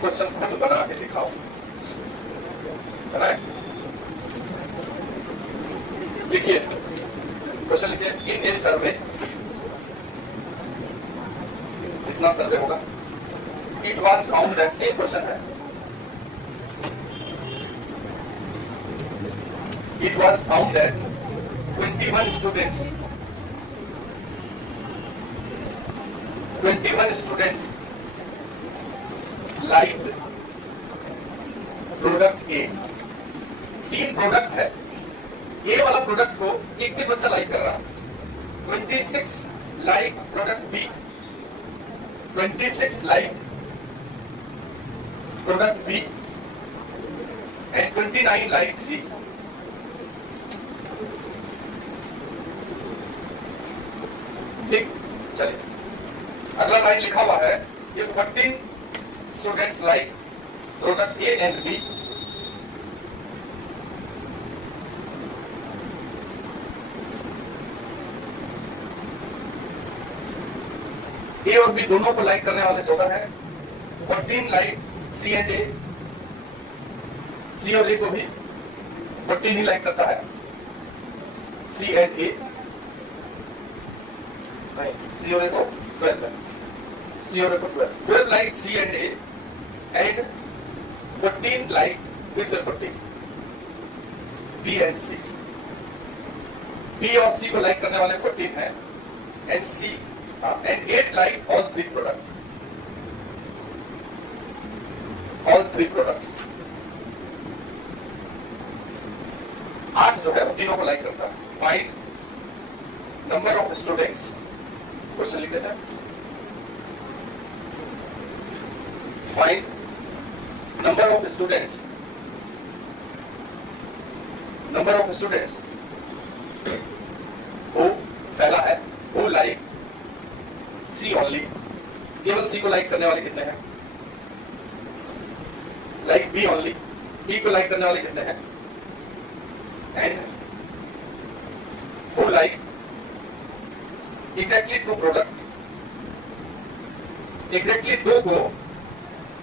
Question खुद बना के दिखाओ, राइट? लिखिए क्वेश्चन, लिखिए इन ए सर्वे, कितना सर्वे होगा? It was found that, same question है, it was found that 21 students like product A. 3 product है, ए वाला प्रोडक्ट को एक भी बच्चा लाइक कर रहा है। 26 like product B, 26 like product B and 29 like C. ठीक, चलिए अगला लाइन लिखा हुआ है, ये 14 students like product A and B, A और बी दोनों को लाइक करने वाले 14 है। 14 लाइक सी एंड ए, सी और ए को भी 14 ही लाइक करता है। सी एंड ए, सी और ए को 12 है, सी और ए को 12 like C and A and 14 like, फिर से 14 बी एंड सी। बी और सी को लाइक करने वाले 14 है and C and 8 like all 3 products. All 3 products. 8 जो है वो तीनों को लाइक करता है। Find number of students. Question लिख देते हैं। Find number of students. Number of students. वो पहला है, वो लाइक सी ओनली, केवल सी को लाइक करने वाले कितने हैं? लाइक बी ओनली, बी को लाइक करने वाले कितने हैं? एंड वो लाइक एग्जैक्टली 2 प्रोडक्ट, एग्जैक्टली 2 को,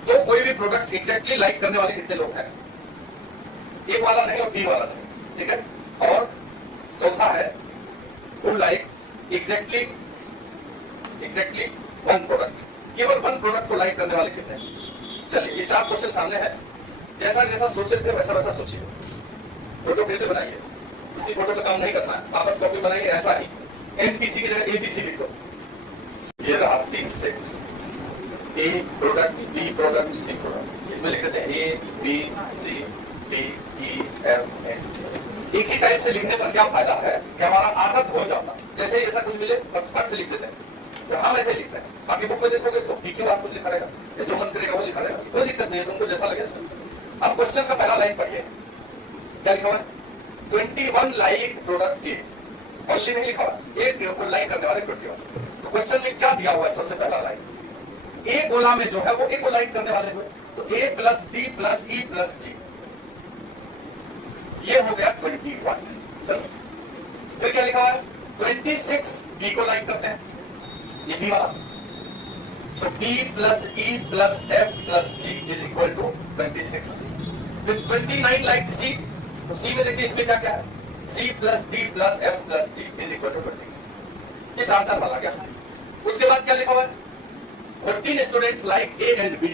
तो कोई भी प्रोडक्ट एग्जैक्टली लाइक करने वाले कितने लोग हैं? एक वाला नहीं और 3 वाला नहीं, ठीक है? और चौथा है वो लाइक एग्जैक्टली 1 प्रोडक्ट, केवल 1 प्रोडक्ट को लाइक करने वाले कितने हैं? चलिए ये 4 क्वेश्चन सामने है, जैसा जैसा सोचे थे वैसा वैसा सोचिए। फोटो फिर से बनाइए, इसी फोटो पे काम नहीं करना है, वापस कॉपी बनाइए ऐसा ही, एनपीसी की जगह एबीसी लिख दो। ये रहा 3 set, A product, B product, C product. इसमें लिख देते हैं A B C D E F N. एक ही टाइप से लिखने पर क्या फायदा है कि हमारा आदत हो जाता, जैसे ऐसा कुछ मिले बस फट से लिख देते हैं, तो हम ऐसे लिखते हैं। बाकी बुक में देखोगे तो पीक्यू आपको लिखा रहेगा, या जो मन करेगा वो लिखा रहेगा, कोई दिक्कत नहीं है, तुमको जैसा लगे। अब क्वेश्चन का पहला लाइन पढ़िए, क्या लिखा हुआ है? 21 लाइक प्रोडक्ट ए, ओनली नहीं लिखा हुआ, एक को लाइक करने वाले 21। तो क्वेश्चन में क्या दिया हुआ है? सबसे पहला लाइन, ए गोला में जो है वो ए को लाइक करने वाले हुए, तो A plus B plus E plus G, ये हो गया 21। चलो फिर क्या लिखा हुआ है? 26 बी को लाइक करते हैं, ये बी वाला, तो b plus e plus f plus g is equal to 26। फिर 29 लाइक c, तो c में देखिए इसमें क्या क्या है? c plus d plus f plus g is equal to 20। ये 4 वाला गया। उसके बाद क्या लिखा हुआ है? 14 students like a and b,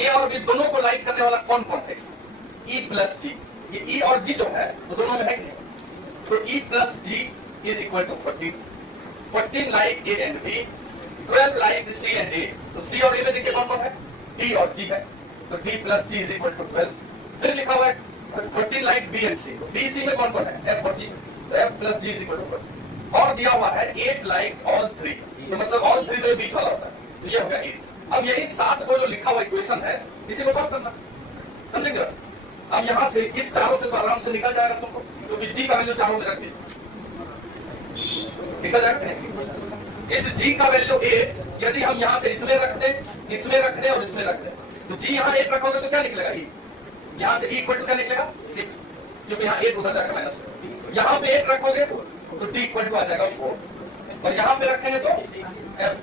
a और b दोनों को लाइक करने वाला कौन कौन है? e प्लस g, ये e और g जो है वो दोनों में है कि नहीं? तो e plus g is equal to 14। 14 like A and B, 12 like C and A, तो C और A में देखिए कौन कौन है? D और G है, तो D plus G is equal to 12। फिर लिखा हुआ है 14 लाइक B एंड C, तो B C में कौन कौन है? F और G, तो F plus G is equal to 12। और दिया हुआ है 8 लाइक ऑल 3, तो मतलब ऑल 3 जो बीच वाला होता है, तो ये हो गया 8। अब यही 7 को जो लिखा हुआ इक्वेशन है, इसी को सॉल्व करना, समझेंगे? अब यहाँ से इस चारों से तो आराम से निकल जाएगा तुमको, तो G का वैल्यू चारों में रख दीजिए, निकल जाएगा। इस G का वैल्यू 8 यदि हम यहाँ से इसमें रख दें, इसमें रख दें और इसमें रख दें, तो G यहाँ 8 रखोगे तो क्या निकलेगा? E, यहाँ से E इक्वल टू क्या निकलेगा? 6, क्योंकि यहाँ 8 उधर जाकर माइनस, यहाँ पे 8 रखोगे तो D इक्वल टू आ जाएगा 4, और यहाँ पे रखेंगे तो F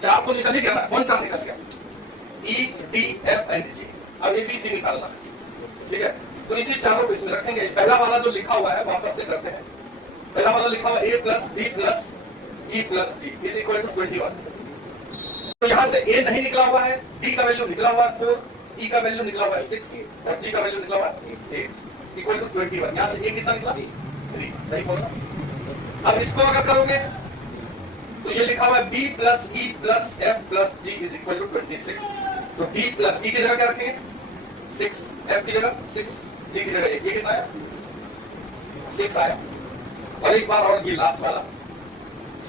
4 तो निकल ही गया ना। कौन सा निकल गया? E डी एफ एंड जी। अब एबीसी निकालना है, ठीक है। तो इसी चारों को इसमें रखेंगे। पहला वाला जो लिखा हुआ है वापस से करते हैं। पहला वाला लिखा हुआ A plus B plus E plus G is equal to 21। तो यहां से ए नहीं निकला हुआ है, डी का वैल्यू निकला हुआ है 4, ई का वैल्यू निकला हुआ है 6 और जी का वैल्यू निकला हुआ है 8 इक्वल टू 21। यहां से ए कितना निकला 3। सही बोला। अब इसको अगर करोगे तो ये लिखा हुआ है b plus E plus F plus G is equal to 26। तो b प्लस ई की जगह क्या रखेंगे 6, f की जगह 6, g की जगह 1। ये कितना आया 6 आया। और एक बार और ये लास्ट वाला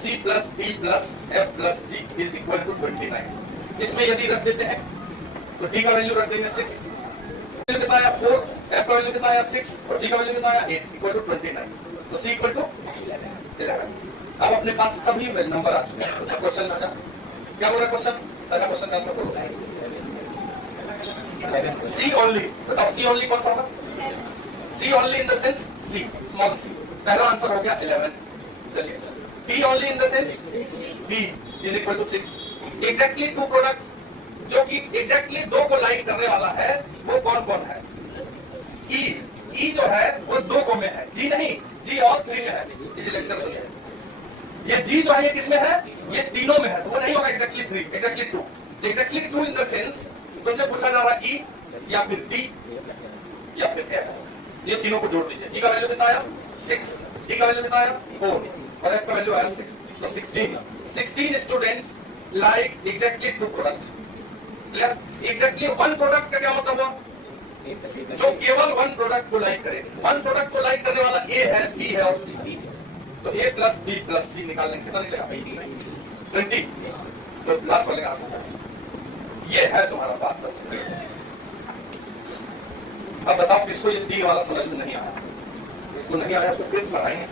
c plus b plus f plus g is equal to 29। इसमें यदि रख देते हैं तो d का वैल्यू रख देंगे 6, कितना आया 4, f का वैल्यू कितना आया 6 और g का वैल्यू कितना आया 8 इक्वल टू 29। तो c इक्वल टू 11। अब अपने पास सभी नंबर आ चुके हैं। क्वेश्चन में क्या बोला क्वेश्चन, पहला क्वेश्चन का आंसर बोलो सी ओनली। बताओ सी ओनली कौन सा होगा, C only in the sense C small C. पहला आंसर हो गया 11। चलिए B only in the sense B is equal to 6। Exactly two product जो कि एग्जैक्टली दो को लाइक करने वाला है वो कौन कौन है। ई जो है वो 2 को में है, जी नहीं, जी ऑल 3 में है। ये लेक्चर सुनिए, ये जी जो है ये किसमें है, ये तीनों में है। तो वो नहीं होगा exactly 3, exactly 2। Exactly 2 in the sense तुमसे पूछा जा रहा है ई या फिर डी या फिर एफ। ये तीनों को जोड़ दीजिए। ई का वैल्यू कितना आया 6, डी का वैल्यू कितना आया 4 और एफ का वैल्यू आया 6। तो 16 students like exactly 2 products. Clear. Exactly 1 product का क्या मतलब हुआ, जो केवल 1 प्रोडक्ट को लाइक करे। 1 प्रोडक्ट को लाइक करने वाला ए है, बी है और सी। तो a प्लस बी प्लस सी निकालने कितना निकलेगा 20। तो लास्ट वाले का आंसर ये है तुम्हारा बात। बस अब बताओ किसको ये 3 वाला समझ में नहीं आया, इसको नहीं आया तो फिर बनाएंगे।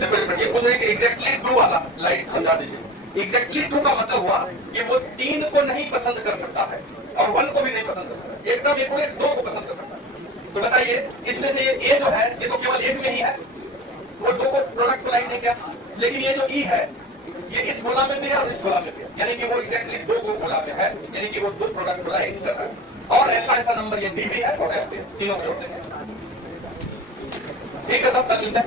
देखो ये पूछ रहे कि एग्जैक्टली 2 वाला लाइट समझा दीजिए। एग्जैक्टली 2 का मतलब हुआ कि वो 3 को नहीं पसंद कर सकता है और 1 को भी नहीं पसंद कर सकता, एकदम एक 2 को पसंद कर सकता है। तो बताइए इसमें से ये ए जो है ये तो केवल एक में ही है, वो 2 को प्रोडक्ट को लाइक नहीं किया। लेकिन ये जो ई है ये इस गोला में भी है और इस गोला में भी है, यानी कि वो एग्जैक्टली 2 को गोला में है, यानी कि वो 2 प्रोडक्ट को लाइक कर रहा है। और ऐसा नंबर ये डी भी है और एफ भी है, तीनों को जोड़ देंगे। ठीक है, सब कर लेते हैं।